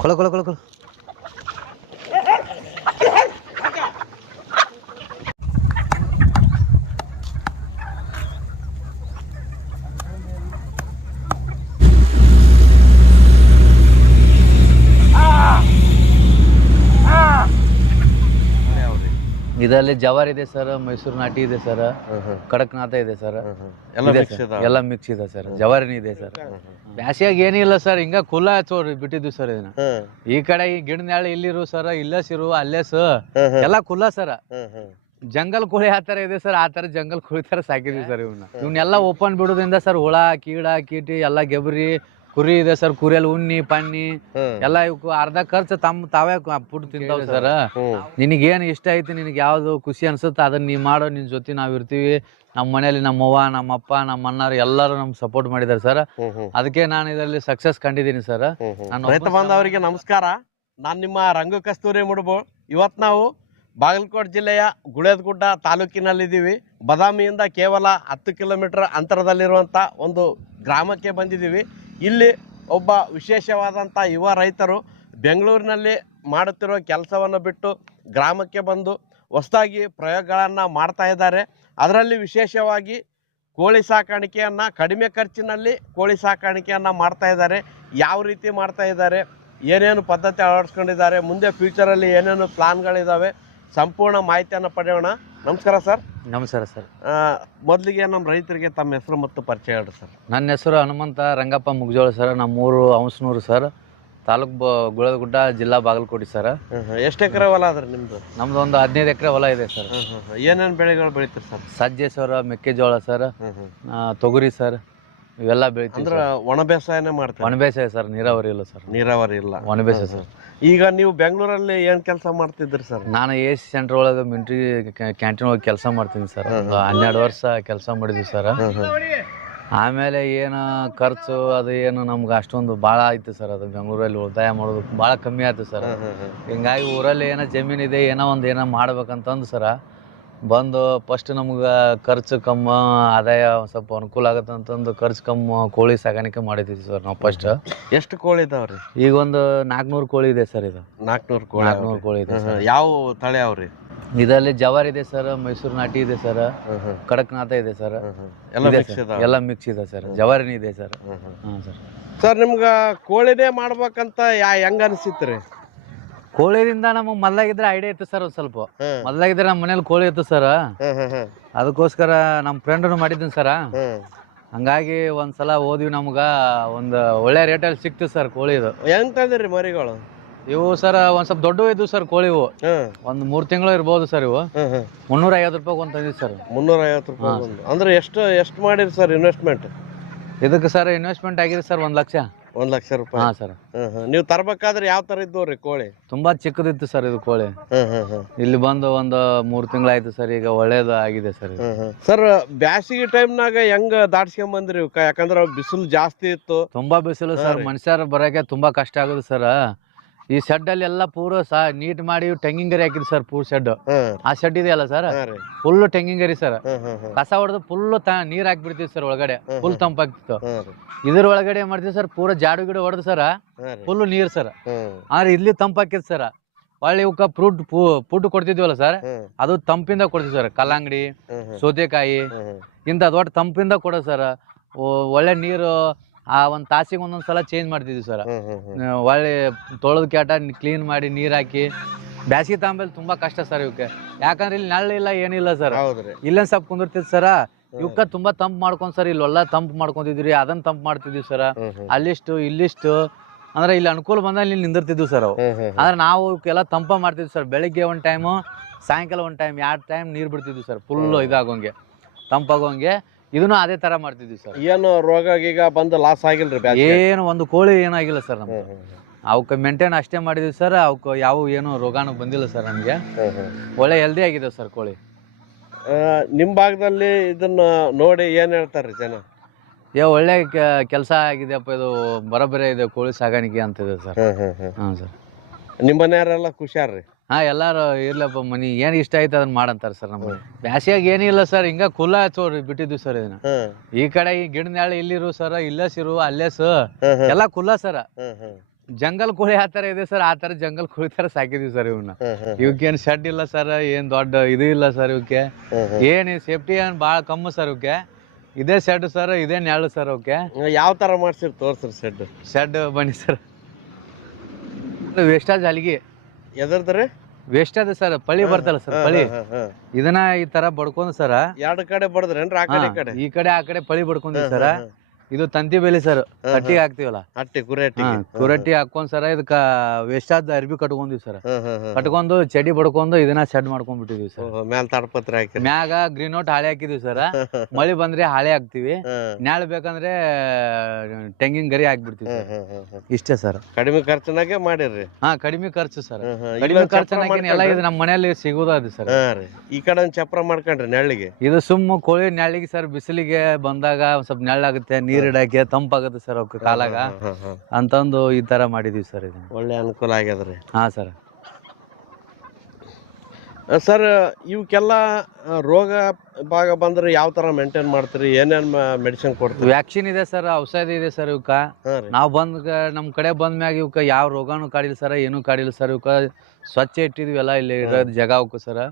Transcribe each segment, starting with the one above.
ಕೊಳ ಕೊಳ ಕೊಳ ಕೊಳ ಇದರಲ್ಲಿ ಜವಾರ್ ಇದೆ ಸರ್, ಮೈಸೂರು ನಾಟಿ ಇದೆ ಸರ್, ಕಡಕ್ನಾಥ ಇದೆ ಸರ್, ಎಲ್ಲ ಮಿಕ್ಸ್ ಇದೆ ಸರ್, ಜವಾರಿನ ಇದೆ ಸರ್. ಬ್ಯಾಸಿಯಾಗ ಏನಿಲ್ಲ ಸರ್, ಹಿಂಗ ಕುಲ್ಲ ಹಚ್ಚೋರಿ ಬಿಟ್ಟಿದ್ವಿ ಸರ್ ಇದನ್ನ. ಈ ಕಡೆ ಈ ಗಿಡನಾಳೆ ಇಲ್ಲಿರು ಸರ್, ಇಲ್ಲಸಿರು ಅಲ್ಲೇಸ್ ಎಲ್ಲ ಕುಲ್ಲ ಸರ್. ಜಂಗಲ್ ಕೋಳಿ ಆ ತರ ಇದೆ ಸರ್, ಆ ತರ ಜಂಗಲ್ ಕೋಳಿ ತರ ಸಾಕಿದ್ವಿ ಸರ್ ಇವನ್ನೆಲ್ಲ ಓಪನ್ ಬಿಡೋದ್ರಿಂದ ಸರ್ ಹುಳ ಕೀಡ ಕೀಟಿ ಎಲ್ಲ ಗೆಬರಿ ಕುರಿ ಇದೆ ಸರ್, ಕುರಿಯಲ್ಲಿ ಉಣ್ಣಿ ಪಣ್ಣಿ ಎಲ್ಲ ಇವಕ್ಕೆ ಅರ್ಧ ಖರ್ಚು ತಾವೇ ಪುಟ್ ತಿಂತಾವ ಸರ್. ನಿನಗೇನು ಇಷ್ಟ ಐತಿ, ನಿನಗೆ ಯಾವ್ದು ಖುಷಿ ಅನ್ಸುತ್ತೆ ಅದನ್ನ ನೀ ಮಾಡೋ, ನಿನ್ ಜೊತೆ ನಾವ್ ಇರ್ತೀವಿ. ನಮ್ಮ ಮನೇಲಿ ನಮ್ಮವ್ವ ನಮ್ಮಪ್ಪ ನಮ್ಮ ಅಣ್ಣರು ಎಲ್ಲರೂ ನಮ್ಗೆ ಸಪೋರ್ಟ್ ಮಾಡಿದಾರೆ ಸರ್. ಅದಕ್ಕೆ ನಾನು ಇದರಲ್ಲಿ ಸಕ್ಸಸ್ ಕಂಡಿದ್ದೀನಿ ಸರ್. ರೈತ ಬಾಂಧವರಿಗೆ ನಮಸ್ಕಾರ. ನಾನು ನಿಮ್ಮ ರಂಗು ಕಸ್ತೂರಿ ಮುಡುಬು. ಇವತ್ತು ನಾವು ಬಾಗಲಕೋಟೆ ಜಿಲ್ಲೆಯ ಗುಳೇದಗುಡ್ಡ ತಾಲೂಕಿನಲ್ಲಿದ್ದೀವಿ. ಬದಾಮಿಯಿಂದ ಕೇವಲ 10 ಕಿಲೋಮೀಟರ್ ಅಂತರದಲ್ಲಿರುವಂಥ ಒಂದು ಗ್ರಾಮಕ್ಕೆ ಬಂದಿದ್ದೀವಿ. ಇಲ್ಲಿ ಒಬ್ಬ ವಿಶೇಷವಾದಂಥ ಯುವ ರೈತರು ಬೆಂಗಳೂರಿನಲ್ಲಿ ಮಾಡುತ್ತಿರೋ ಕೆಲಸವನ್ನು ಬಿಟ್ಟು ಗ್ರಾಮಕ್ಕೆ ಬಂದು ಹೊಸದಾಗಿ ಪ್ರಯೋಗಗಳನ್ನು ಮಾಡ್ತಾ ಇದ್ದಾರೆ. ಅದರಲ್ಲಿ ವಿಶೇಷವಾಗಿ ಕೋಳಿ ಸಾಕಾಣಿಕೆಯನ್ನು ಕಡಿಮೆ ಖರ್ಚಿನಲ್ಲಿ ಕೋಳಿ ಸಾಕಾಣಿಕೆಯನ್ನು ಮಾಡ್ತಾ ಇದ್ದಾರೆ. ಯಾವ ರೀತಿ ಮಾಡ್ತಾ ಇದ್ದಾರೆ, ಏನೇನು ಪದ್ಧತಿ ಅಳವಡಿಸ್ಕೊಂಡಿದ್ದಾರೆ, ಮುಂದೆ ಫ್ಯೂಚರಲ್ಲಿ ಏನೇನು ಪ್ಲಾನ್ಗಳಿದ್ದಾವೆ, ಸಂಪೂರ್ಣ ಮಾಹಿತಿಯನ್ನು ಪಡೆಯೋಣ. ನಮಸ್ಕಾರ ಸರ್. ನಮಸ್ಕಾರ ಸರ್. ಮೊದಲಿಗೆ ನಮ್ಮ ರೈತರಿಗೆ ತಮ್ಮ ಹೆಸರು ಮತ್ತು ಪರಿಚಯ ಹೇಳ್ರಿ ಸರ್. ನನ್ನ ಹೆಸರು ಹನುಮಂತ ರಂಗಪ್ಪ ಮುಗ್ಜೋಳ ಸರ್. ನಮ್ಮೂರು ಹಂಸನೂರು ಸರ್, ತಾಲೂಕು ಗುಳೇದಗುಡ್ಡ, ಜಿಲ್ಲಾ ಬಾಗಲಕೋಟೆ ಸರ್. ಎಷ್ಟು ಎಕರೆ ಹೊಲ ಅದ್ರಿ ನಿಮ್ದು? ನಮ್ದು ಒಂದು 15 ಎಕರೆ ಹೊಲ ಇದೆ ಸರ್. ಏನೇನು ಬೆಳೆಗಳು ಬೆಳಿತೀರಿ ಸರ್? ಸಜ್ಜೆ ಸರ್, ಮೆಕ್ಕೆಜೋಳ ಸರ್, ತೊಗರಿ ಸರ್, ಇವೆಲ್ಲ ಬೆಳಿತೀವಿ. ಅಂದ್ರೆ ಒಣ ಬೇಸಾಯನೇ ಮಾಡ್ತೀವಿ? ಒಣ ಬೇಸಾಯ ಸರ್, ನೀರಾವರಿ ಇಲ್ಲ ಸರ್. ನೀರಾವರಿ ಇಲ್ಲ, ಒಣ ಬೇಸಾಯ ಸರ್. ಈಗ ನೀವು ಬೆಂಗಳೂರಲ್ಲಿ ಏನ್ ಕೆಲಸ ಮಾಡ್ತಿದ್ರಿ ಸರ್? ನಾನು AC ಸೆಂಟರ್ ಒಳಗೆ ಮಿಲಿಟರಿ ಕ್ಯಾಂಟೀನ್ ಒಳಗೆ ಕೆಲಸ ಮಾಡ್ತೀನಿ ಸರ್. 12 ವರ್ಷ ಕೆಲಸ ಮಾಡಿದ್ವಿ ಸರ್. ಆಮೇಲೆ ಏನು ಖರ್ಚು ಅದು ಏನು ನಮ್ಗೆ ಅಷ್ಟೊಂದು ಭಾಳ ಆಯ್ತು ಸರ್. ಅದು ಬೆಂಗಳೂರಲ್ಲಿ ಉಳಿತಾಯ ಮಾಡೋದು ಭಾಳ ಕಮ್ಮಿ ಆಯ್ತು ಸರ್. ಹಿಂಗಾಗಿ ಊರಲ್ಲಿ ಏನೋ ಜಮೀನಿದೆ, ಏನೋ ಮಾಡ್ಬೇಕಂತಂದು ಸರ ಬಂದು ಫಸ್ಟ್ ನಮ್ಗೆ ಖರ್ಚು ಕಮ್ಮ, ಆದಾಯ ಸ್ವಲ್ಪ ಅನುಕೂಲ ಆಗತ್ತೆ ಅಂತಂದು ಖರ್ಚು ಕಮ್ಮ ಕೋಳಿ ಸಾಗಾಣಿಕೆ ಮಾಡಿದ್ವಿ ಸರ್ ನಾವು ಫಸ್ಟ್. ಎಷ್ಟು ಕೋಳಿ ಇದಾವ್ರಿ? ಈಗ ಒಂದು 400 ಕೋಳಿ ಇದೆ ಸರ್. ಇದು 400 ಕೋಳಿ ಇದೆ ಸರ್. ಯಾವ ತಳಿ ಅವ್ರಿ? ಇದರಲ್ಲಿ ಜವಾರ್ ಇದೆ ಸರ್, ಮೈಸೂರು ನಾಟಿ ಇದೆ ಸರ್, ಕಡಕ್ನಾಥ ಇದೆ ಸರ್, ಎಲ್ಲ ಮಿಕ್ಸ್ ಇದೆ ಸರ್, ಜವಾರಿನ ಇದೆ ಸರ್. ಸರ್ ಸರ್ ನಿಮ್ಗ ಕೋಳಿನೇ ಮಾಡ್ಬೇಕಂತ ಹೆಂಗ ಅನ್ಸಿತ್ರಿ? ಕೋಳಿದಿಂದ ನಮಗ್ ಮೊದ್ಲಾಗಿದ್ರೆ ಐಡಿಯಾ ಇತ್ತು ಸರ್. ಒಂದ್ ಸ್ವಲ್ಪ ಮೊದ್ಲಾಗಿದ್ರೆ ನಮ್ಮ ಮನೇಲಿ ಕೋಳಿ ಇತ್ತು ಸರ್. ಅದಕ್ಕೋಸ್ಕರ ನಮ್ಮ ಫ್ರೆಂಡ್ನು ಮಾಡಿದ್ದೀನಿ ಸರ್. ಹಂಗಾಗಿ ಒಂದ್ಸಲ ಹೋದ್ವಿ, ನಮ್ಗ ಒಂದು ಒಳ್ಳೆ ರೇಟಲ್ಲಿ ಸಿಕ್ತು ಸರ್ ಕೋಳಿ. ಇದು ಹೆಂಗ್ ತಂದ್ರಿ ಮರಿಗಳು? ಇವು ಸರ್ ಒಂದ್ ಸ್ವಲ್ಪ ದೊಡ್ಡ ಇದ್ವು ಸರ್ ಕೋಳಿ. ಇವು ಒಂದ್ 3 ತಿಂಗಳು ಇರ್ಬೋದು ಸರ್. ಇವು 350 ರೂಪಾಯಿ ಒಂದ್ ತಂದಿದ್ ಸರ್. 350 ರೂಪಾಯಿ. ಅಂದ್ರೆ ಎಷ್ಟು ಮಾಡಿರಿ ಸರ್ ಇನ್ವೆಸ್ಟ್ಮೆಂಟ್ ಇದಕ್ಕೆ? ಸರ್ ಇನ್ವೆಸ್ಟ್ಮೆಂಟ್ ಆಗಿದೆ ಸರ್ 1 ಲಕ್ಷ. 1 ಲಕ್ಷ ರೂಪಾಯಿ? ಹಾ ಸರ್. ನೀವು ತರ್ಬೇಕಾದ್ರೆ ಯಾವ ತರ ಇದ್ದವ್ರಿ ಕೋಳಿ? ತುಂಬಾ ಚಿಕ್ಕದಿತ್ತು ಸರ್ ಇದು ಕೋಳಿ. ಇಲ್ಲಿ ಬಂದು ಒಂದು 3 ತಿಂಗಳಾಯ್ತು ಸರ್. ಈಗ ಒಳ್ಳೇದು ಆಗಿದೆ ಸರ್. ಸರ್ ಬ್ಯಾಸಿಗೆ ಟೈಮ್ನಾಗ ಹೆಂಗ ದಾಟ್ಸ್ಕೊಂಡ್ ಬಂದ್ರಿ? ಯಾಕಂದ್ರ ಬಿಸಿಲು ಜಾಸ್ತಿ ಇತ್ತು. ತುಂಬಾ ಬಿಸಿಲು ಸರ್, ಮನುಷ್ಯರು ಬರೋಕೆ ತುಂಬಾ ಕಷ್ಟ ಆಗುದು ಸರ್. ಈ ಶೆಡ್ ಅಲ್ಲಿ ಎಲ್ಲ ಪೂರ ನೀಟ್ ಮಾಡಿ ತೆಂಗಿನ ಗರಿ ಹಾಕಿದ್ ಸರ್. ಪೂರ್ ಶೆಡ್, ಆ ಶೆಡ್ ಇದೆಯಲ್ಲ ಸರ್, ಫುಲ್ ತೆಂಗಿನ ಗರಿ ಸರ್. ಕಸ ಹೊಡೆದು ಫುಲ್ ನೀರ್ ಹಾಕ್ಬಿಡ್ತೀವಿ ಸರ್ ಒಳಗಡೆ. ಫುಲ್ ತಂಪಾಗ್ತಿತ್ತು. ಇದ್ರ ಒಳಗಡೆ ಏನ್ ಮಾಡ್ತೀವಿ ಸರ್, ಪೂರ ಜಾಡು ಗಿಡ ಹೊಡೆದು ಸರ್, ಫುಲ್ ನೀರ್ ಸರ್. ಆದ್ರೆ ಇಲ್ಲಿ ತಂಪಾಕಿದ್ ಸರ್. ಒಳ್ಳೆ ಇವಕ್ಕ ಫುಡ್ ಕೊಡ್ತಿದ್ವಲ್ಲ ಸರ್, ಅದು ತಂಪಿಂದ ಕೊಡ್ತೀವಿ ಸರ್. ಕಲ್ಲಂಗಡಿ, ಸೌತೆಕಾಯಿ ಇಂತ ದೊಡ್ಡ ತಂಪಿಂದ ಕೊಡೋದು ಸರ್. ಒಳ್ಳೆ ನೀರು ಆ ಒಂದ್ ತಾಸಿಗೆ ಒಂದೊಂದ್ಸಲ ಚೇಂಜ್ ಮಾಡ್ತಿದ್ವಿ ಸರ್. ಒಳ್ಳೆ ತೊಳೆದ್ ಕ್ಯಾಟ ಕ್ಲೀನ್ ಮಾಡಿ ನೀರ್ ಹಾಕಿ. ಬ್ಯಾಸಿಗೆ ತಾಂಬಲ್ಲಿ ತುಂಬಾ ಕಷ್ಟ ಸರ್ ಇವಕ್ಕೆ. ಯಾಕಂದ್ರೆ ಇಲ್ಲಿ ನೆರಳು ಇಲ್ಲ, ಏನಿಲ್ಲ ಸರ್. ಇಲ್ಲೇನ್ ಸ್ವಲ್ಪ ಕುಂದಿರ್ತಿದ್ ಸರ್. ಇವಕ್ಕ ತುಂಬಾ ತಂಪ್ ಮಾಡ್ಕೊಂಡ್ ಸರ್. ಇಲ್ಲೆಲ್ಲ ತಂಪ್ ಮಾಡ್ಕೊಂತಿದ್ವಿ, ಅದನ್ನ ತಂಪ್ ಮಾಡ್ತಿದ್ವಿ ಸರ್. ಅಲ್ಲಿಷ್ಟು ಇಲ್ಲಿಷ್ಟು ಅಂದ್ರೆ ಇಲ್ಲಿ ಅನುಕೂಲ ಬಂದಾಗ ಇಲ್ಲಿ ನಿಂದಿರ್ತಿದ್ವಿ ಸರ್. ಅವು ಆದ್ರೆ ನಾವು ಇವಕ್ಕೆಲ್ಲ ತಂಪ ಮಾಡ್ತಿದ್ವಿ ಸರ್. ಬೆಳಿಗ್ಗೆ ಒಂದ್ ಟೈಮು, ಸಾಯಂಕಾಲ ಒಂದ್ ಟೈಮ್, 2 ಟೈಮ್ ನೀರ್ ಬಿಡ್ತಿದ್ವಿ ಸರ್. ಫುಲ್ ಇದಾಗೋಂಗೆ, ತಂಪಾಗೋಂಗೆ. ಇದನ್ನು ಅದೇ ತರ ಮಾಡ್ತಿದ್ವಿ ಸರ್. ಏನು ರೋಗ ಗೀಗ ಬಂದು ಲಾಸ್ ಆಗಿಲ್ರಿ? ಏನು ಒಂದು ಕೋಳಿ ಏನಾಗಿಲ್ಲ ಸರ್. ನಮ್ಗೆ ಅವಕ್ಕೆ ಮೇಂಟೈನ್ ಅಷ್ಟೇ ಮಾಡಿದ್ವಿ ಸರ್. ಅವಕ್ಕೆ ಯಾವ ಏನು ರೋಗಾನು ಬಂದಿಲ್ಲ ಸರ್. ನಮ್ಗೆ ಒಳ್ಳೆ ಹೆಲ್ದಿ ಆಗಿದೆ ಸರ್ ಕೋಳಿ. ನಿಮ್ ಭಾಗದಲ್ಲಿ ಇದನ್ನ ನೋಡಿ ಏನ್ ಹೇಳ್ತಾರ್ರಿ ಜನ? ಒಳ್ಳೆ ಕೆಲಸ ಆಗಿದೆಪ್ಪ, ಇದು ಬರೋಬ್ಬರಿ ಇದೆ ಕೋಳಿ ಸಾಗಾಣಿಕೆ ಅಂತಿದೆ ಸರ್. ಹಾ ಸರ್. ನಿಮ್ಮ ಮನೆಯವರೆಲ್ಲ ಖುಷಿಯಾರ್ರಿ? ಹಾ, ಎಲ್ಲಾರು ಇರ್ಲಪ್ಪ ಮನಿ ಏನ್ ಇಷ್ಟ ಆಯ್ತು ಅದನ್ನ ಮಾಡಂತಾರ ಸರ್. ನಮ್ಗೆ ಬ್ಯಾಸಿಯಾಗ ಏನಿಲ್ಲ ಸರ್, ಹಿಂಗ ಕುಲ್ಲ ಹಚ್ಚೋರಿ ಬಿಟ್ಟಿದ್ವಿ ಸರ್ ಇದನ್ನ. ಈ ಕಡೆ ಈ ಗಿಡನಾಳೆ ಇಲ್ಲಿರು ಸರ್, ಇಲ್ಲಸಿರು ಅಲ್ಲೇಸ್ ಎಲ್ಲ ಕುಲ್ಲ ಸರ್. ಜಂಗಲ್ ಕೋಳಿ ಆ ತರ ಇದೆ ಸರ್, ಆ ತರ ಜಂಗಲ್ ಕೋಳಿ ತರ ಸಾಕಿದೀವಿ ಸರ್ ಇವನ್ನ. ಇವಕ್ಕೇನ್ ಶೆಡ್ ಇಲ್ಲ ಸರ್, ಏನ್ ದೊಡ್ಡ ಇದು ಇಲ್ಲ ಸರ್. ಇವಕ್ಕೆ ಏನ್ ಸೇಫ್ಟಿ ಏನ್ ಬಾಳ ಕಮ್ಮಿ ಸರ್. ಇವಕ್ಕೆ ಇದೇ ಶೆಡ್ ಸರ್, ಇದೇ ನೆರಳು ಸರ್. ಅವಕ್ಕೆ ಯಾವ ತರ ಮಾಡ್ಸಿರ್ ತೋರ್ಸ್ರಿ ಶೆಡ್ ಬನ್ನಿ ಸರ್. ವೇಸ್ಟಾಜ್ ಹಲಿಗೆ ಎದರ್ದ್ರಿ ವೇಸ್ಟಾಜ್ ಸರ್, ಪಳಿ ಬರ್ತಲ್ಲ ಸರ್, ಪಳಿ ಇದನ್ನ ಈ ತರ ಬಡ್ಕೊಂಡ್ ಸರ ಎರಡು ಕಡೆ ಬಡದ್ರೇನ್ರಿ? ಆ ಕಡೆ ಈ ಕಡೆ ಈ ಕಡೆ ಆ ಕಡೆ ಪಳಿ ಬಡ್ಕೊಂಡಿವಿ ಸರ. ಇದು ತಂತಿ ಬೇಲಿ ಸರ್, ಕಟ್ಟಿಗೆ ಹಾಕ್ತಿವಲ್ಲ, ಅಟ್ಟಿ ಕುರಟ್ಟಿ ಹಾಕೊಂಡ್ ಸರ ಇದಕ್ಕ ವೇಸ್ಟಾದ ಅರ್ಬಿ ಕಟ್ಕೊಂಡಿವಿ ಸರ್. ಕಟ್ಕೊಂಡು ಚಡಿ ಬಡ್ಕೊಂಡು ಇದನ್ನ ಸೆಡ್ ಮಾಡ್ಕೊಂಡ್ಬಿಟ್ಟಿದೀವಿ ಸರ್. ಮ್ಯಾಲ ತಾಡ್ಪತ್ರಿ ಹಾಕಿ ಮ್ಯಾಗ ಗ್ರೀನ್ ಔಟ್ ಹಾಳೆ ಹಾಕಿದೀವಿ ಸರ್. ಮಳಿ ಬಂದ್ರೆ ಹಾಳೆ ಹಾಕ್ತಿವಿ, ನ್ಯಾಳ ಬೇಕಂದ್ರೆ ತೆಂಗಿನ ಗರಿ ಹಾಕ್ಬಿಡ್ತೀವಿ ಸರ್. ಇಷ್ಟೇ ಸರ್. ಕಡಿಮೆ ಖರ್ಚಿನಾಗೆ ಮಾಡಿರ್ರಿ? ಹಾ, ಕಡಿಮೆ ಖರ್ಚು ಸರ್. ಕಡಿಮೆ ಖರ್ಚಿನಾಗ ಎಲ್ಲ ಇದು ನಮ್ಮ ಮನೆಯಲ್ಲಿ ಸಿಗೋದು ಅದು ಸರ್. ಈ ಕಡೆ ಒಂದ್ ಚಪ್ರ ಮಾಡ್ಕೊಂಡ್ರಿ ನೆಳ್ಳಿಗೆ? ಇದು ಸುಮ್ಮ ಕೋಳಿ ನೆಳ್ಳಿಗೆ ಸರ್. ಬಿಸಿಲಿಗೆ ಬಂದಾಗ ಒಂದ್ ಸ್ವಲ್ಪ ನೆಳ್ಳಾಗುತ್ತೆ, ನೀರ್ ಇಡಕ್ಕೆ ತಂಪಾಗುತ್ತೆ ಸರ್ ಅವಕ್ಕೆ ಕಾಲಾಗ ಅಂತಂದು ಈ ತರ ಮಾಡಿದೀವಿ ಸರ್. ಇದು ಒಳ್ಳೆ ಅನುಕೂಲ ಆಗ್ಯದ್ರಿ. ಹಾ ಸರ್. ಸರ್ ಇವಕ್ಕೆಲ್ಲ ರೋಗ ಭಾಗ ಬಂದ್ರೆ ಯಾವ ತರ ಮೇಂಟೈನ್ ಮಾಡ್ತೀರಿ? ಏನೇನ್ ಮೆಡಿಸಿನ್ ಕೊಡ್ತೀವಿ? ವ್ಯಾಕ್ಸಿನ್ ಇದೆ ಸರ್, ಔಷಧಿ ಇದೆ ಸರ್. ಇವಕ್ಕ ನಾವ್ ನಮ್ ಕಡೆ ಬಂದ ಮ್ಯಾಗ ಇವಕ್ಕ ಯಾವ ರೋಗಾನು ಕಾಡಿಲ್ಲ ಸರ್, ಏನು ಕಾಡಿಲ್ಲ ಸರ್. ಇವಕ್ಕ ಸ್ವಚ್ಛ ಇಟ್ಟಿದ್ವಿ ಎಲ್ಲ ಇಲ್ಲಿ ಇರೋದ್ ಜಾಗ ಅವಕ್ಕ ಸರ್.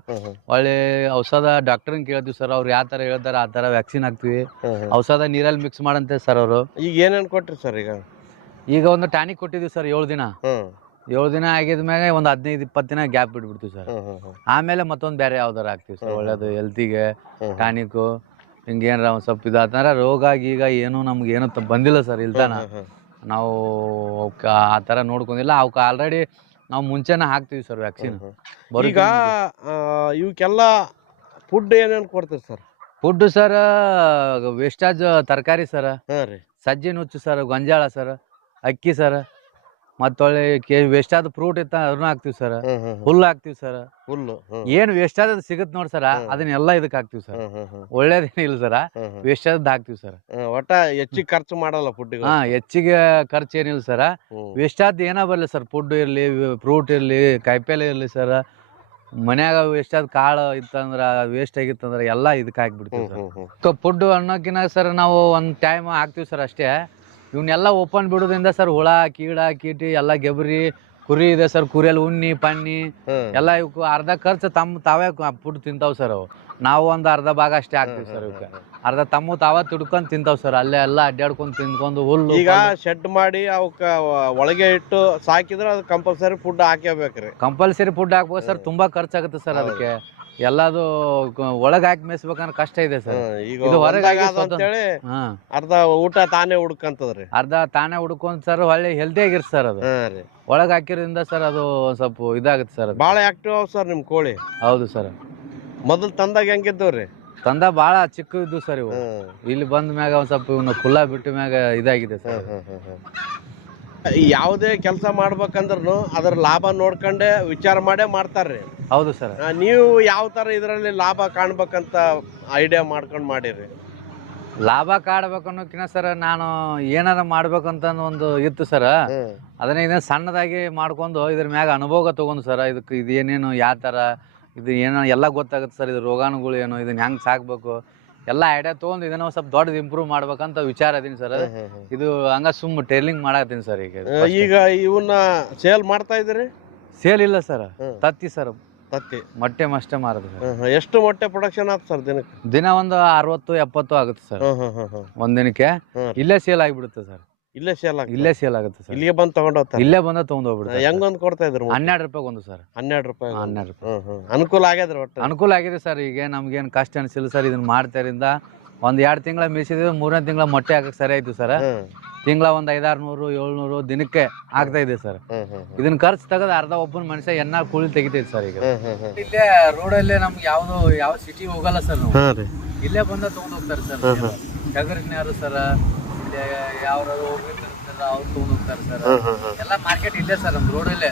ಒಳ್ಳೆ ಔಷಧ ಡಾಕ್ಟರ್ ಕೇಳ್ತೀವಿ ಸರ್. ಅವ್ರು ಯಾವ ತರ ಹೇಳ್ತಾರ ಆ ತರ ವ್ಯಾಕ್ಸಿನ್ ಹಾಕ್ತಿವಿ. ಔಷಧ ನೀರಲ್ಲಿ ಮಿಕ್ಸ್ ಮಾಡಂತೆ ಸರ್ ಅವರು. ಈಗ ಏನೇನ್ ಕೊಟ್ರಿ ಸರ್? ಈಗ ಒಂದು ಟಾನಿಕ್ ಕೊಟ್ಟಿದ್ವಿ ಸರ್. 7 ದಿನ 7 ದಿನ ಆಗಿದ್ಮ್ಯಾಗ ಒಂದ್ 15-20 ದಿನ ಗ್ಯಾಪ್ ಬಿಟ್ಬಿಡ್ತೀವಿ ಸರ್. ಆಮೇಲೆ ಮತ್ತೊಂದ್ ಬೇರೆ ಯಾವ್ದಾರ ಹಾಕ್ತಿವಿ ಸರ್. ಒಳ್ಳೇದು ಹೆಲ್ತಿಗೆ ಟಾನಿಕ್ ಹಿಂಗೇನಾರ ಒಂದ್ ಸ್ವಲ್ಪ ಇದಾರ. ರೋಗ ಗೀಗ ಏನು ನಮ್ಗೆ ಏನು ಬಂದಿಲ್ಲ ಸರ್ ಇಲ್ತಾನ. ನಾವು ಆ ತರ ನೋಡ್ಕೊಂಡಿಲ್ಲ. ಅವಕ್ಕೆ ಆಲ್ರೆಡಿ ನಾವು ಮುಂಚೆನ ಹಾಕ್ತಿವಿ ಸರ್ ವ್ಯಾಕ್ಸಿನ್. ಈಗ ಇವಕ್ಕೆಲ್ಲ ಫುಡ್ ಏನೇನ್ ಕೊಡ್ತೀರಿ ಸರ್? ಫುಡ್ ಸರ್ ವೇಸ್ಟಾಜ್ ತರಕಾರಿ ಸರ್, ಸಜ್ಜೆ ನುಚ್ಚು ಸರ್, ಗೊಂಜಾಳ ಸರ್, ಅಕ್ಕಿ ಸರ್, ಮತ್ತೊಳ್ಳೆ ವೇಸ್ಟಾದ ಫ್ರೂಟ್ ಇತ್ತ ಅದನ್ನ ಹಾಕ್ತಿವಿ ಸರ್. ಹುಲ್ಲು ಹಾಕ್ತಿವಿ ಸರ್. ಏನ್ ವೇಸ್ಟಾದ ಸಿಗತ್ ನೋಡ್ ಸರ್, ಅದನ್ನೆಲ್ಲ ಇದಕ್ ಹಾಕ್ತಿವಿ ಸರ್. ಒಳ್ಳೇದೇನಿಲ್ಲ ಸರ್, ವೇಸ್ಟಾದ ಹಾಕ್ತಿವಿ ಸರ್. ಒಟ್ಟ ಹೆಚ್ಚಿಗೆ ಖರ್ಚು ಮಾಡಲ್ಲ ಫುಡ್? ಹಾ, ಹೆಚ್ಚಿಗೆ ಖರ್ಚು ಏನಿಲ್ಲ ಸರ್. ವೇಸ್ಟಾದ್ ಏನ ಬರ್ಲಿ ಸರ್, ಫುಡ್ ಇರ್ಲಿ, ಫ್ರೂಟ್ ಇರ್ಲಿ, ಕಾಯಿಪಲ್ಲೆ ಇರ್ಲಿ ಸರ್. ಮನ್ಯಾಗ ವೇಸ್ಟಾದ ಕಾಳು ಇತ್ತಂದ್ರ, ವೇಸ್ಟ್ ಆಗಿತ್ತಂದ್ರ ಎಲ್ಲಾ ಇದಕ್ ಹಾಕ್ಬಿಡ್ತೀವಿ ಸರ್. ಫುಡ್ ಅನ್ನೋಕಿನ ಸರ್ ನಾವು ಒಂದ್ ಟೈಮ್ ಹಾಕ್ತಿವಿ ಸರ್ ಅಷ್ಟೇ. ಇವನ್ನೆಲ್ಲ ಓಪನ್ ಬಿಡೋದ್ರಿಂದ ಸರ್ ಹುಳ ಕೀಡ ಕೀಟಿ ಎಲ್ಲ ಗೆಬರಿ ಕುರಿ ಇದೆ ಸರ್. ಕುರಿಯಲ್ಲಿ ಉಣ್ಣಿ ಪಣ್ಣಿ ಎಲ್ಲ ಇವಕ್ಕೆ ಅರ್ಧ ಖರ್ಚು ತಾವೇ ಫುಡ್ ತಿಂತಾವ್ ಸರ್. ಅವು ನಾವು ಒಂದ್ ಅರ್ಧ ಭಾಗ ಅಷ್ಟೇ ಹಾಕ್ತಿವಿ ಸರ್. ಇವಕ್ಕೆ ಅರ್ಧ ತಾವ ತಿಡ್ಕೊಂಡ್ ತಿಂತಾವ್ ಸರ್. ಅಲ್ಲೇ ಎಲ್ಲ ಅಡ್ಡಾಡ್ಕೊಂಡ್ ತಿನ್ಕೊಂಡು ಹುಲ್ಲು. ಈಗ ಶೆಡ್ ಮಾಡಿ ಅವಕ್ಕ ಒಳಗೆ ಇಟ್ಟು ಸಾಕಿದ್ರೆ ಅದು ಕಂಪಲ್ಸರಿ ಫುಡ್ ಹಾಕಬೇಕ್ರಿ? ಕಂಪಲ್ಸರಿ ಫುಡ್ ಹಾಕ್ಬೇಕು ಸರ್. ತುಂಬಾ ಖರ್ಚಾಗುತ್ತೆ ಸರ್. ಅದಕ್ಕೆ ಎಲ್ಲದು ಒಳಗ್ ಹಾಕಿ ಮೇಯಿಸ್ಬೇಕಂದ್ರೆ ಕಷ್ಟ ಇದೆ ಸರ್. ಇದು ಹೊರಗೆ ಅರ್ಧ ಊಟ ತಾನೇ ಹುಡ್ಕಂತದ್ರಿ? ಅರ್ಧ ತಾನೇ ಹುಡ್ಕೊಂಡ್ ಸರ್. ಒಳ್ಳೆ ಹೆಲ್ದಿ ಆಗಿರ್ತ ಸರ್. ಅದು ಒಳಗ್ ಹಾಕಿರೋದ್ರಿಂದ ಸರ್ ಅದು ಸ್ವಲ್ಪ ಇದಾಗುತ್ತೆ ಸರ್. ಬಾಳ ಆಕ್ಟಿವ್ ಸರ್ ನಿಮ್ ಕೋಳಿ? ಹೌದು ಸರ್. ಮೊದಲು ತಂದಾಗ ಹೆಂಗಿದ್ದವ್ರಿ? ತಂದ ಬಾಳ ಚಿಕ್ಕ ಇದ್ದು ಸರ್. ಇವು ಇಲ್ಲಿ ಬಂದ ಮ್ಯಾಗ ಒಂದ್ ಸ್ವಲ್ಪ ಇವನ್ನ ಕುಲ್ಲ ಬಿಟ್ಟ ಮ್ಯಾಗ ಇದಾಗಿದೆ ಸರ್. ಯಾವುದೇ ಕೆಲಸ ಮಾಡ್ಬೇಕಂದ್ರೂ ಅದ್ರ ಲಾಭ ನೋಡ್ಕೊಂಡೆ ವಿಚಾರ ಮಾಡೇ ಮಾಡ್ತಾರ್ರಿ? ಹೌದು ಸರ್. ನೀವು ಯಾವ ತರ ಇದ್ರಲ್ಲಿ ಲಾಭ ಕಾಣ್ಬೇಕಂತ ಐಡಿಯಾ ಮಾಡ್ಕೊಂಡ್ ಮಾಡಿರಿ? ಲಾಭ ಕಾಡ್ಬೇಕು ಅನ್ನೋಕಿನ ಸರ್ ನಾನು ಏನಾರ ಮಾಡ್ಬೇಕಂತ ಒಂದು ಇತ್ತು ಸರ್. ಅದನ್ನ ಇದನ್ನ ಸಣ್ಣದಾಗಿ ಮಾಡ್ಕೊಂಡು ಇದ್ರ ಮ್ಯಾಗ ಅನುಭವ ತಗೊಂಡು ಸರ್. ಇದಕ್ಕೆ ಇದೇನೇನು ಯಾವ ತರ ಇದು ಏನೋ ಎಲ್ಲ ಗೊತ್ತಾಗುತ್ತೆ ಸರ್. ಇದು ರೋಗಾಣುಗಳು ಏನು, ಇದನ್ನ ಹೆಂಗ್ ಸಾಕ್ಬೇಕು ಎಲ್ಲ ಐಡಿಯಾ ತಗೊಂಡು ಇದನ್ನ ಸ್ವಲ್ಪ ದೊಡ್ಡದು ಇಂಪ್ರೂವ್ ಮಾಡ್ಬೇಕಂತ ವಿಚಾರ ಅದೀನಿ ಸರ್. ಇದು ಹಂಗ ಸುಮ್ಮ ಟೇಲಿಂಗ್ ಮಾಡತ್ತೀನಿ ಸರ್. ಈಗ ಇವನ್ನ ಸೇಲ್ ಮಾಡ್ತಾ ಇದ್ರಿ? ಸೇಲ್ ಇಲ್ಲ ಸರ್, ತತ್ತಿ ಸರ್. ತತ್ತಿ ಮೊಟ್ಟೆ ಅಷ್ಟೇ ಮಾರೋದು ಸರ್. ಎಷ್ಟು ಮೊಟ್ಟೆ ಪ್ರೊಡಕ್ಷನ್ ಆಗುತ್ತೆ ಸರ್ ದಿನಕ್ಕೆ? ದಿನ ಒಂದು 60-70 ಆಗುತ್ತೆ ಸರ್ ಒಂದ್ ದಿನಕ್ಕೆ. ಇಲ್ಲೇ ಸೇಲ್ ಆಗಿಬಿಡುತ್ತೆ ಸರ್. ಇಲ್ಲೇ ಸೇಲ್ ಆಗುತ್ತೆ ಸರ್. ಇಲ್ಲಿಗೆ ಬಂದು ತಗೊಂಡ್ ಹೋಗ್ತಾರೆ? ಇಲ್ಲೇ ಬಂದ ತಗೊಂಡ್ ಹೋಗ್ಬಿಡ್ತಾರೆ. ಹೆಂಗೊಂದು ಕೊಡ್ತಾ ಇದ್ರು? 12 ರೂಪಾಯಿ ಒಂದು ಸರ್. 12 ರೂಪಾಯಿ. 12 ರೂಪಾಯಿ. ಅನುಕೂಲ ಆಗ್ಯದ್ರಿ? ಒಟ್ಟು ಅನುಕೂಲ ಆಗಿದೆ ಸರ್. ಈಗ ನಮ್ಗೇನ್ ಕಷ್ಟ ಅನ್ಸಿಲ್ಲ ಸರ್. ಇದನ್ನ ಮಾಡ್ತಾರಿಂದ ಒಂದ್ 2 ತಿಂಗಳ ಮೇಯಿಸಿದ್ವಿ, 3ನೇ ತಿಂಗಳ ಮೊಟ್ಟೆ ಹಾಕಕ್ ಸರಿ ಆಯ್ತು ಸರ್. ತಿಂಗಳ ಒಂದ್ 500-600-700 ದಿನಕ್ಕೆ ಆಗ್ತಾ ಇದೆ ಸರ್. ಇದನ್ನ ಖರ್ಚು ತೆಗೆದು ಅರ್ಧ ಒಬ್ಬನ ಮನುಷ್ಯ ಎನ್ನ ಕೂಲಿ ತೆಗಿತೈತಿ ಸರ್. ಈಗ ಇಲ್ಲೇ ರೋಡಲ್ಲೇ ನಮ್ಗೆ ಯಾವ ಸಿಟಿ ಹೋಗಲ್ಲ ಸರ್. ನಾವು ಇಲ್ಲೇ ಬಂದ ತಗೊಂಡ್ ಹೋಗ್ತಾರೆ ಸರ್. ಟಗರಿನ್ಯಾರು ಸರ್, ಯಾವ್ದು ಹೋಗಿರ್ತಾರ ಅವ್ರು ತಗೊಂಡ್ ಹೋಗ್ತಾರೆ ಸರ್. ಎಲ್ಲ ಮಾರ್ಕೆಟ್ ಇಲ್ಲೇ ಸರ್ ನಮ್ ರೋಡಲ್ಲೇ.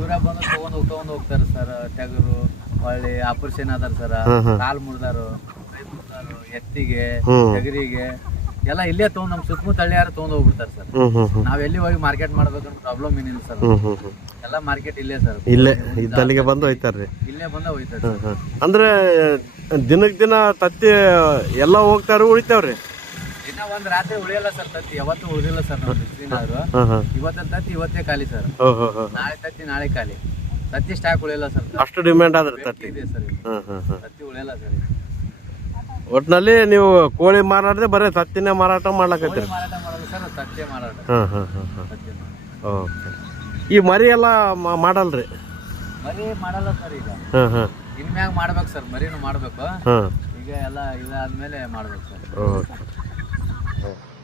ದೂರ ಬಂದು ತಗೊಂಡ್ ಹೋಗ್ತಾರೆ ಸರ್. ಟಗರು ಒಳ್ಳೆ ಆಪರೇಷನ್ ಆದಾರ ಸರ್, ಕಾಲ್ ಮುರಿದಾರು, ಕೈ ಮುರಿದಾರು, ಎತ್ತಿಗೆ, ಟಗರಿಗೆ ಎಲ್ಲ ಇಲ್ಲೇ ತಗೊಂಡ್ ನಮ್ ಸುತ್ತಮುತ್ತ ಹಳ್ಳಿಯಾರ ತಗೊಂಡ್ ಹೋಗ್ಬಿಡ್ತಾರೆ ಸರ್. ನಾವ್ ಎಲ್ಲಿ ಹೋಗಿ ಮಾರ್ಕೆಟ್ ಮಾಡ್ಬೇಕಂತ ಪ್ರಾಬ್ಲಮ್ ಏನಿಲ್ಲ ಸರ್. ಎಲ್ಲ ಮಾರ್ಕೆಟ್ ಇಲ್ಲೇ ಸರ್. ಇಲ್ಲೇ ಇದ್ದಲ್ಲಿಗೆ ಬಂದು ಹೋಯ್ತಾರ್ರಿ? ಇಲ್ಲೇ ಬಂದ ಹೋಯ್ತಾರೆ. ಅಂದ್ರೆ ದಿನಕ್ ದಿನ ತತ್ತಿ ಎಲ್ಲ ಹೋಗ್ತಾರ ಉಳಿತಾವ್ರಿ? ದಿನ ಒಂದ್ ರಾತ್ರಿ ಉಳಿಯಲ್ಲ ಸರ್ ತತ್ತಿ, ಯಾವತ್ತು ಉಳಿದಿಲ್ಲ ಸರ್ ನಾವು ಬಿಸಿಲಿನಾದ್ರು. ಇವತ್ತಿನ ತತ್ತಿ ಇವತ್ತೇ ಖಾಲಿ ಸರ್, ನಾಳೆ ತತ್ತಿ ನಾಳೆ ಖಾಲಿ. ತತ್ತಿ ಸ್ಟಾಕ್ ಉಳಿಯಲ್ಲ ಸರ್, ಅಷ್ಟು ಡಿಮ್ಯಾಂಡ್ ಆದ್ರೆ ತತ್ತಿ ಇದೆ ಸರ್. ತತ್ತಿ ಉಳಿಯಲ್ಲ ಸರ್. ಒಟ್ನಲ್ಲಿ ನೀವು ಕೋಳಿ ಮಾರಾಟದೆ ಬರೀ ತತ್ತಿನೇ ಮಾರಾಟ ಮಾಡ್ಲಕತ್ತೀರಿ? ಮಾರಾಟ ಮಾಡಲ್ಲ ಸರ್, ತತ್ತೆ ಮಾರಾಟ. ತತ್ತೆ ಮಾರಾಟ. ಓಕೆ. ಈ ಮರಿ ಎಲ್ಲ ಮಾಡಲ್ರಿ? ಮರಿ ಮಾಡಲ್ಲ ಸರ್ ಈಗ. ಇನ್ಮ್ಯಾಗ ಮಾಡ್ಬೇಕು ಸರ್, ಮರಿನು ಮಾಡ್ಬೇಕು. ಈಗ ಎಲ್ಲ ಇದಾದ್ಮೇಲೆ ಮಾಡ್ಬೇಕು ಸರ್.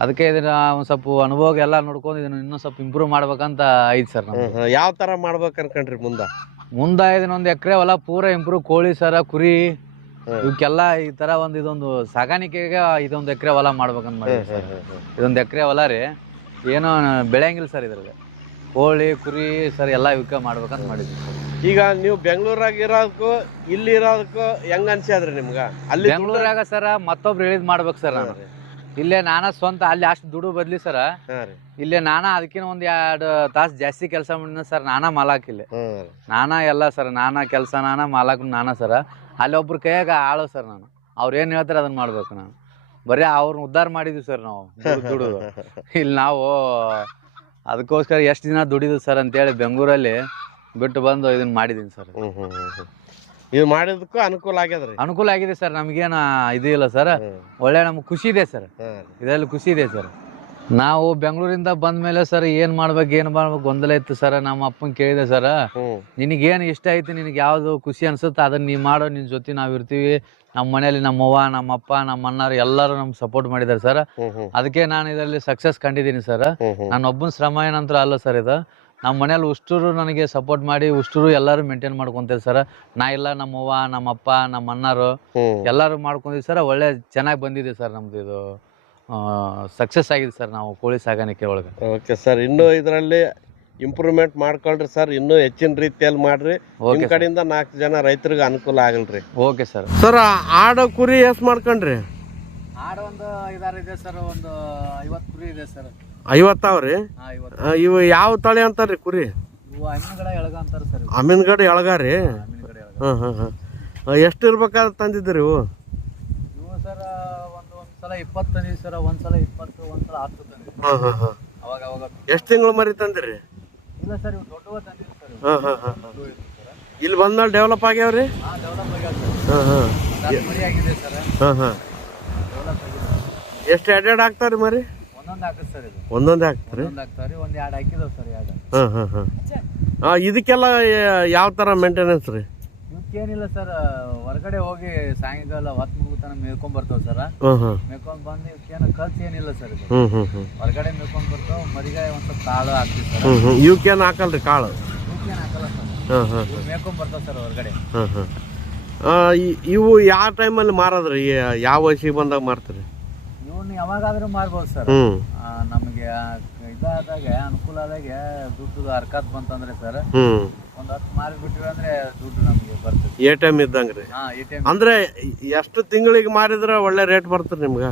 ಅದಕ್ಕೆ ಇದನ್ನ ಒಂದ್ ಸ್ವಲ್ಪ ಅನುಭವ ಎಲ್ಲ ನೋಡ್ಕೊಂಡು ಇದನ್ನ ಇನ್ನೂ ಸ್ವಲ್ಪ ಇಂಪ್ರೂವ್ ಮಾಡ್ಬೇಕಂತ ಐತಿ ಸರ್. ಯಾವ ತರ ಮಾಡ್ಬೇಕು ಅನ್ಕೊಂಡ್ರಿ ಮುಂದ ಇದನ್ನ 1 ಎಕರೆ ಹೊಲ ಪೂರಾ ಇಂಪ್ರೂವ್, ಕೋಳಿ ಸರ ಕುರಿ ಇವಕ್ಕೆಲ್ಲ ಈ ತರ ಇದೊಂದು ಸಾಗಾಣಿಕೆಗೆ 1 ಎಕರೆ ಹೊಲ ಮಾಡ್ಬೇಕಂತ ಮಾಡಿ ಸರ್. 1 ಎಕರೆ ಹೊಲ ರೀ, ಏನೋ ಬೆಳೆಯಂಗಿಲ್ಲ ಸರ್ ಇದ್ರಲ್ಲಿ. ಕೋಳಿ ಕುರಿ ಸರ್ ಎಲ್ಲ ಇವಕ್ಕೆ ಮಾಡ್ಬೇಕಂತ ಮಾಡಿದ್ವಿ ಸರ್. ಈಗ ನೀವು ಬೆಂಗಳೂರಾಗ ಇರೋದಕ್ಕೂ ಇಲ್ಲಿ ಇರೋದಕ್ಕೂ ಹೆಂಗ ಅನ್ಸ್ಯಾದ್ರಿ ನಿಮ್ಗ? ಅಲ್ಲಿ ಬೆಂಗಳೂರಾಗ ಸರ ಮತ್ತೊಬ್ರು ಹೇಳಿದ್ ಮಾಡ್ಬೇಕು ಸರ್. ನಾನು ಇಲ್ಲೇ ನಾನಾ ಸ್ವಂತ ಅಲ್ಲಿ ಅಷ್ಟು ದುಡ್ಡು ಬದ್ಲಿ ಸರ, ಇಲ್ಲೇ ನಾನಾ ಅದಕ್ಕಿಂತ 1-2 ತಾಸು ಜಾಸ್ತಿ ಕೆಲಸ ಮಾಡಿನ ಸರ್. ನಾನಾ ಮಾಲಾಕ್ ಇಲ್ಲಿ, ನಾನಾ ಎಲ್ಲ ಸರ್, ನಾನಾ ಕೆಲಸ ನಾನಾ ಮಾಲಾಕ್ ನಾನಾ ಸರ. ಅಲ್ಲಿ ಒಬ್ರು ಕೈಯಾಗ ಆಳು ಸರ್. ನಾನು ಅವ್ರು ಏನ್ ಹೇಳ್ತಾರೆ ಅದನ್ನ ಮಾಡ್ಬೇಕು. ನಾನು ಬರೀ ಅವ್ರನ್ನ ಉದ್ಧಾರ ಮಾಡಿದ್ವಿ ಸರ್ ನಾವು ದುಡಿದು. ಇಲ್ಲಿ ನಾವು ಅದಕ್ಕೋಸ್ಕರ ಎಷ್ಟು ದಿನ ದುಡಿದು ಸರ್ ಅಂತೇಳಿ ಬೆಂಗಳೂರಲ್ಲಿ ಬಿಟ್ಟು ಬಂದು ಇದನ್ನ ಮಾಡಿದೀನಿ ಸರ್. ಇದು ಮಾಡಿದಕ್ಕೂ ಅನುಕೂಲ ಆಗ್ಯದ್ರಿ? ಅನುಕೂಲ ಆಗಿದೆ ಸರ್, ನಮ್ಗೇನು ಇದು ಇಲ್ಲ ಸರ್. ಒಳ್ಳೆ ನಮ್ಗೆ ಖುಷಿ ಇದೆ ಸರ್, ಇದರಲ್ಲಿ ಖುಷಿ ಇದೆ ಸರ್. ನಾವು ಬೆಂಗಳೂರಿಂದ ಬಂದ್ಮೇಲೆ ಸರ್ ಏನ್ ಮಾಡ್ಬೇಕು ಗೊಂದಲ ಇತ್ತು ಸರ್. ನಮ್ಮ ಅಪ್ಪನ್ ಕೇಳಿದೆ ಸರ್, ನಿನಗೇನು ಇಷ್ಟ ಐತಿ, ನಿನಗೆ ಯಾವ್ದು ಖುಷಿ ಅನ್ಸುತ್ತೆ ಅದನ್ನ ನೀ ಮಾಡೋ, ನಿನ್ ಜೊತೆ ನಾವ್ ಇರ್ತೀವಿ. ನಮ್ಮ ಮನೇಲಿ ನಮ್ಮವ್ವ ನಮ್ಮಪ್ಪ ನಮ್ಮ ಅಣ್ಣಾರು ಎಲ್ಲರೂ ನಮ್ಗೆ ಸಪೋರ್ಟ್ ಮಾಡಿದಾರೆ ಸರ್. ಅದಕ್ಕೆ ನಾನು ಇದರಲ್ಲಿ ಸಕ್ಸಸ್ ಕಂಡಿದ್ದೀನಿ ಸರ್. ನಾನು ಒಬ್ಬನ ಶ್ರಮ ಏನಂತ ಅಲ್ಲ ಸರ್ ಇದು. ನಮ್ಮ ಮನೇಲಿ ಉಷ್ಟೂರು ನನಗೆ ಸಪೋರ್ಟ್ ಮಾಡಿ, ಉಷ್ಟೂರು ಎಲ್ಲರೂ ಮೇಂಟೈನ್ ಮಾಡ್ಕೊಂತಾರೆ ಸರ್. ನಾ ಇಲ್ಲ, ನಮ್ಮವ್ವ ನಮ್ಮಪ್ಪ ನಮ್ಮ ಅಣ್ಣಾರು ಎಲ್ಲರೂ ಮಾಡ್ಕೊಂಡಿದ್ದೀವಿ ಸರ್. ಒಳ್ಳೆ ಚೆನ್ನಾಗಿ ಬಂದಿದೆ ಸರ್ ನಮ್ದು ಇದು, ಸಕ್ಸಸ್ ಆಗಿದೆ ಸರ್ ನಾವು ಕೋಳಿ ಸಾಗಾಣಿಕೆ ಒಳಗೆ. ಓಕೆ ಸರ್, ಇನ್ನೂ ಇದರಲ್ಲಿ ಇಂಪ್ರೂವ್ಮೆಂಟ್ ಮಾಡ್ಕೊಳ್ರಿ ಸರ್, ಇನ್ನೂ ಹೆಚ್ಚಿನ ರೀತಿಯಲ್ಲಿ ಮಾಡ್ರಿ. ನಿಮ್ ಕಡೆಯಿಂದ 4 ಜನ ರೈತರಿಗೆ ಅನುಕೂಲ ಆಗಲ್ರಿ. Okay sir. ಸರ್ ಆಡು ಕುರಿ ಎಷ್ಟು ಮಾಡ್ಕೊಂಡ್ರಿ? ಆಡು ಒಂದು 5-6 ಇದೆ ಸರ್, ಒಂದು 50 ಕುರಿ ಇದೆ ಸರ್. 50 ಅವ್ರಿ? ಇವು ಯಾವ ತಳಿ ಅಂತಾರ್ರಿ ಕುರಿ? ಇವು ಅಮೀನ್ಗಡ ಎಳಗ ಅಂತಾರ ಸರ್. ಅಮೀನ್ಗಡ ಎಳಗಾರಿ? ಎಷ್ಟು ಇರ್ಬೇಕಾದ್ರೆ ತಂದಿದ್ರಿ ಇವು? ಇವು ಸರ್ ಒಂದ್ಸಲ 20 ತಂದಿದ್ವಿ ಸರ್, ಒಂದ್ಸಲ 20, ಒಂದ್ಸಲ 10 ತಂದಿದ್ವಿ. ಅವಾಗ ಅವಾಗ. ಎಷ್ಟು ತಿಂಗಳು ಮರಿ ತಂದಿರಿ? ಇಲ್ಲ ಸರ್, ಇವು ದೊಡ್ಡವ ತಂದಿದ್ವಿ ಸರ್. ಇಲ್ಲಿ ಬಂದ್ಮೇಲೆ ಡೆವಲಪ್ ಆಗ್ಯಾವ್ರಿ? ಡೆವಲಪ್ ಆಗ್ಯಾವ ಮರಿ ಆಗಿದೆ ಸರ್. ಡೆವಲಪ್ ಆಗಿದೆ. ಎಷ್ಟು ಎಡೆಡ್ ಆಗ್ತಾವ್ರಿ ಮರಿ? ಒಂದೊಂದು ಹಾಕತ್ ಸರ್. ಇದು ಒಂದೊಂದೇ ಹಾಕ್ತಾರಿ? ಹಾಕ್ತಾವ್ರಿ, 1-2 ಹಾಕಿದಾವ್ ಸರ್. 2 ಇದಕ್ಕೆಲ್ಲ ಯಾವ ತರ ಮೇಂಟೆನೆನ್ಸ್ ರೀ? ಇವಕ್ಕೇನಿಲ್ಲ ಸರ್, ಹೊರಗಡೆ ಹೋಗಿ ಸಾಯಂಕಾಲ ಹೊತ್ತು ಮುಗುತನ ಮೇಯ್ಕೊಂಡ್ ಬರ್ತಾವ ಸರ್. ಮೇಯ್ಕೊಂಡ್ ಬಂದು ಇವಕ್ಕೇನು ಖರ್ಚು ಏನಿಲ್ಲ ಸರ್. ಇದು ಹೊರಗಡೆ ಮೇಯ್ಕೊಂಡ್ ಬರ್ತಾವ. ಮರಿಗೆ ಒಂದ್ ಸ್ವಲ್ಪ ಕಾಳು ಹಾಕ್ತಿವಿ ಸರ್. ಇವಕ್ಕೇನು ಹಾಕಲ್ರಿ ಕಾಳು? ಇವಕ್ಕೇನು ಹಾಕಲ್ಲ ಸರ್, ಮೇಯ್ಕೊಂಡ್ ಬರ್ತಾವ ಸರ್ ಹೊರಗಡೆ. ಇವು ಯಾವ ಟೈಮಲ್ಲಿ ಮಾರದ್ರಿ? ಯಾವ ವಯಸ್ಸಿಗೆ ಬಂದಾಗ ಮಾರ್ತೀರಿ? ಇವನ್ನ ಯಾವಾಗಾದ್ರೂ ಮಾರ್ಬೋದು ಸರ್. ನಮಗೆ ಇದಾದಾಗ ಅನುಕೂಲ ಆದಾಗ ದುಡ್ಡು ಹರ್ಕತ್ ಬಂತಂದ್ರೆ ಸರ್, ಒಂದ್ 10 ಮಾರಿ ಬಿಟ್ಟಿವಿ ಅಂದ್ರೆ ದುಡ್ಡು ನಮ್ಗೆ ಬರ್ತದೆ. ATM ಇದ್ದಂಗ್ರಿ? ಅಂದ್ರೆ ಎಷ್ಟು ತಿಂಗಳಿಗೆ ಮಾರಿದ್ರೆ ಒಳ್ಳೆ ರೇಟ್ ಬರ್ತದೆ ನಿಮ್ಗ?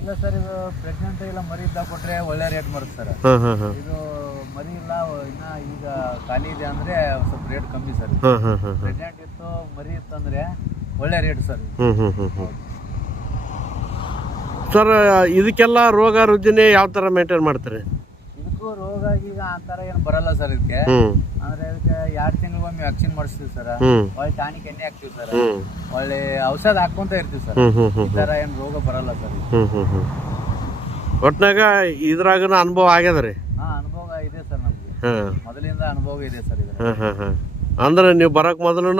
ಇಲ್ಲ ಸರ್, ಇದು ಪ್ರೆಗ್ನೆಂಟ್ ಇಲ್ಲ ಮರಿ ಇದ್ದಾಗ ಕೊಟ್ರೆ ಒಳ್ಳೆ ರೇಟ್ ಬರುತ್ತೆ ಸರ್. ಇದು ಮರಿ ಇಲ್ಲ ಇನ್ನ ಈಗ ಖಾಲಿ ಇದೆ ಅಂದ್ರೆ ಸ್ವಲ್ಪ ರೇಟ್ ಕಮ್ಮಿ ಸರ್. ಪ್ರೆಗ್ನೆಂಟ್ ಇತ್ತು ಮರಿ ಇತ್ತಂದ್ರೆ ಒಳ್ಳೆ ರೇಟ್ ಸರ್. ಸರ್ ಇದಕ್ಕೆಲ್ಲ ರೋಗ ರುಜಿನ ಯಾವ ತರ ಮೇಂಟೈನ್ ಮಾಡ್ತಾರೆ? ಇದಕ್ಕೂ ರೋಗ ಈಗ ಅಂತರ ಏನ್ ಬರಲ್ಲ ಸರ್. ಇದಕ್ಕೆ ಅಂದ್ರೆ ಇದಕ್ಕೆ 2 ತಿಂಗಳಿಗೊಮ್ಮೆ ವ್ಯಾಕ್ಸಿನ್ ಮಾಡಿಸ್ತೀವಿ ಸರ್. ಒಳ್ಳೆ ಟಾನಿಕ್ ಎಣ್ಣೆ ಹಾಕ್ತಿವಿ ಸರ್. ಒಳ್ಳೆ ಔಷಧ ಹಾಕೊಂತ ಇರ್ತೀವಿ ಸರ್. ಈ ತರ ಏನ್ ರೋಗ ಬರಲ್ಲ ಸರ್. ಒಟ್ನಾಗ ಇದ್ರಾಗ ಅನುಭವ ಆಗ್ಯದ್ರಿ? ಅನುಭವ ಇದೆ ಸರ್ ನಮ್ಗೆ, ಮೊದಲಿಂದ ಅನುಭವ ಇದೆ ಸರ್ ಇದ್ರ. ಅಂದ್ರೆ ನೀವು ಬರಕ್ ಮೊದಲು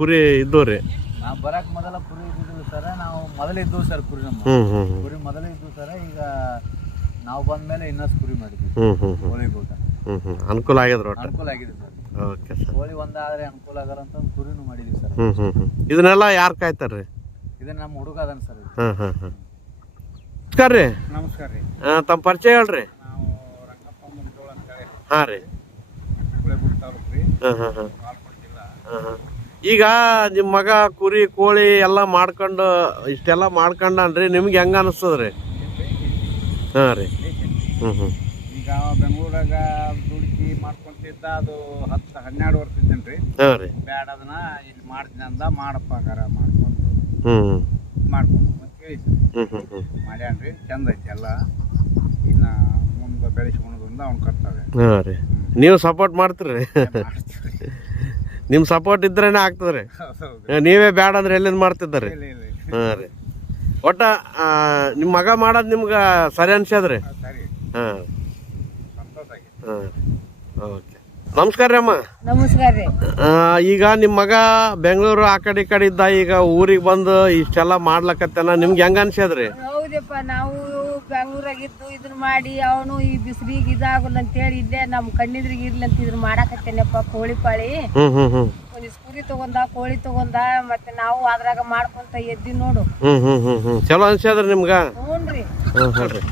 ಕುರಿ ಇದ್ದವ್ರಿ? ನಾವು ಬರಕ್ ಮೊದಲ ಕುರಿ ಇದ್ದಿದ್ವಿ ಸರ್. ನಾವು ಮೊದಲೇ ಇದ್ದವು ಸರ್ ಕುರಿ. ನಮ್ಮ ಕುರಿ ಮೊದಲೇ ಇದ್ವು ಸರ್. ಈಗ ನಾವು ಬಂದ್ಮೇಲೆ ಇನ್ನಷ್ಟು ಕುರಿ ಮಾಡಿದ್ವಿ. ಕೋಳಿ ಊಟ ಅನುಕೂಲ ಆಗ್ಯದ್ರ? ಅನುಕೂಲ ಆಗಿದೆ ಸರ್. Okay sir. ಕೋಳಿ ಒಂದಾದ್ರೆ ಅನುಕೂಲ ಆಗಲ್ಲ ಅಂತ ಕುರಿನೂ ಮಾಡಿದ್ವಿ ಸರ್. ಇದನ್ನೆಲ್ಲ ಯಾರು ಕಾಯ್ತಾರ್ರಿ? ಇದನ್ನ ನಮ್ಮ ಹುಡುಗ ಅದನ್ ಸರ್. ನಮಸ್ಕಾರ ರೀ. ನಮಸ್ಕಾರ ರೀ. ತಮ್ಮ ಪರಿಚಯ ಹೇಳ್ರಿ. ನಾವು ರಂಗಪ್ಪ ಮುಂಜೋಳ ಅಂತ ಹೇಳಿ. ಹಾ ರೀ. ಗುಳೇಗುಡ್ಡ ತಾಲೂಕು ರೀ. ಈಗ ನಿಮ್ಮ ಮಗ ಕುರಿ ಕೋಳಿ ಎಲ್ಲ ಮಾಡ್ಕೊಂಡು ಇಷ್ಟೆಲ್ಲ ಮಾಡ್ಕೊಂಡನ್ರಿ, ನಿಮ್ಗೆ ಹೆಂಗ ಅನಿಸ್ತದ್ರಿ? ಹಾಂ ರೀ. ಈಗ ಬೆಂಗಳೂರಾಗ ದುಡುಕಿ ಮಾಡ್ಕೊಂತಿದ್ದ, ಅದು 10-12 ವರ್ಷ ಇದ್ದೇನ್ರಿ. ಹಾಂ ರೀ. ಬ್ಯಾಡ ಅದನ್ನ ಇಲ್ಲಿ ಮಾಡ್ತೀನಿ ಅಂದ, ಮಾಡಪ್ಪ ಮಾಡ್ಕೊಂಡು ಮಾಡ್ಕೊಂಡು ಮಾಡ್ಯಾನ್ರಿ ಚಂದ ಐತಿ ಎಲ್ಲ. ಇನ್ನು ಮುಂದೆ ಬೆಳೆಸ್ಕೊಳೋದ್ರಿಂದ ಅವ್ನು ಕರ್ತವ್ಯ. ಹಾಂ ರೀ, ನೀವು ಸಪೋರ್ಟ್ ಮಾಡ್ತೀರಿ? ನಿಮ್ಮ ಸಪೋರ್ಟ್ ಇದ್ರೇನೆ ಆಗ್ತದ್ರಿ, ನೀವೇ ಬ್ಯಾಡ ಅಂದ್ರೆ ಎಲ್ಲಿಂದ ಮಾಡ್ತಿದ್ದಾರಿ? ಹಾಂ ರೀ, ಒಟ್ಟ ನಿಮ್ಮ ಮಗ ಮಾಡೋದು ನಿಮ್ಗೆ ಸರಿ ಅನ್ಸ್ಯದ್ರಿ? ಸರಿ, ಹಾಂ ಸಂತೋಷ ಆಗಿ. ಹಾಂ, ಓಕೆ. ನಮಸ್ಕಾರ ರೀ ಅಮ್ಮ. ನಮಸ್ಕಾರ ರೀ. ಈಗ ನಿಮ್ಮ ಮಗ ಬೆಂಗಳೂರು ಆ ಕಡೆ ಈ ಕಡೆ ಇದ್ದ, ಈಗ ಊರಿಗೆ ಬಂದು ಇಷ್ಟೆಲ್ಲ ಮಾಡ್ಲಕತ್ತೇನ, ನಿಮ್ಗೆ ಹೆಂಗ ಅನ್ಸ್ಯದ್ರಿ? ಹೌದಪ್ಪ, ನಾವು ಬೆಂಗಳೂರಾಗಿದ್ದು ಇದನ್ನ ಮಾಡಿ ಅವನು ಈ ಬಿಸಿಲಿಗೆ ಇದಾಗಲ್ಲ ಅಂತೇಳಿ ಇಲ್ಲೇ ನಮ್ಮ ಕಣ್ಣಿದ್ರಿಗೆ ಇರ್ಲಿ ಅಂತ ಇದ್ರ ಮಾಡಾಕತ್ತೇನಪ್ಪ. ಕೋಳಿ ಪಾಳಿ ಒಂದಿಷ್ಟು ಕುರಿ ತಗೊಂಡ, ಕೋಳಿ ತಗೊಂಡ, ಮತ್ತೆ ನಾವು ಅದ್ರಾಗ ಮಾಡ್ಕೊಂತ ಎದ್ದಿ ನೋಡು. ಚಲೋ ಅನ್ಸ್ಯದ್ರಿ ನಿಮ್ಗ? ಹ್ಞೂನ್ರಿ,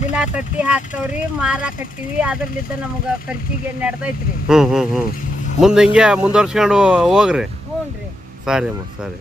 ದಿನ ತತ್ತಿ ಹಾಕ್ತಾವ್ರಿ, ಮಾರಾಕತ್ತೀವಿ. ಅದ್ರಲ್ಲಿದ್ದ ನಮ್ಗ ಖರ್ಚಿಗೆ ನಡೆದೈತ್ರಿ. ಮುಂದೆ ಹಿಂಗೆ ಮುಂದುವರ್ಸ್ಕೊಂಡು ಹೋಗ್ರಿ. ಹ್ಞೂನ್ರಿ. ಸರಿ ಅಮ್ಮ, ಸರಿ.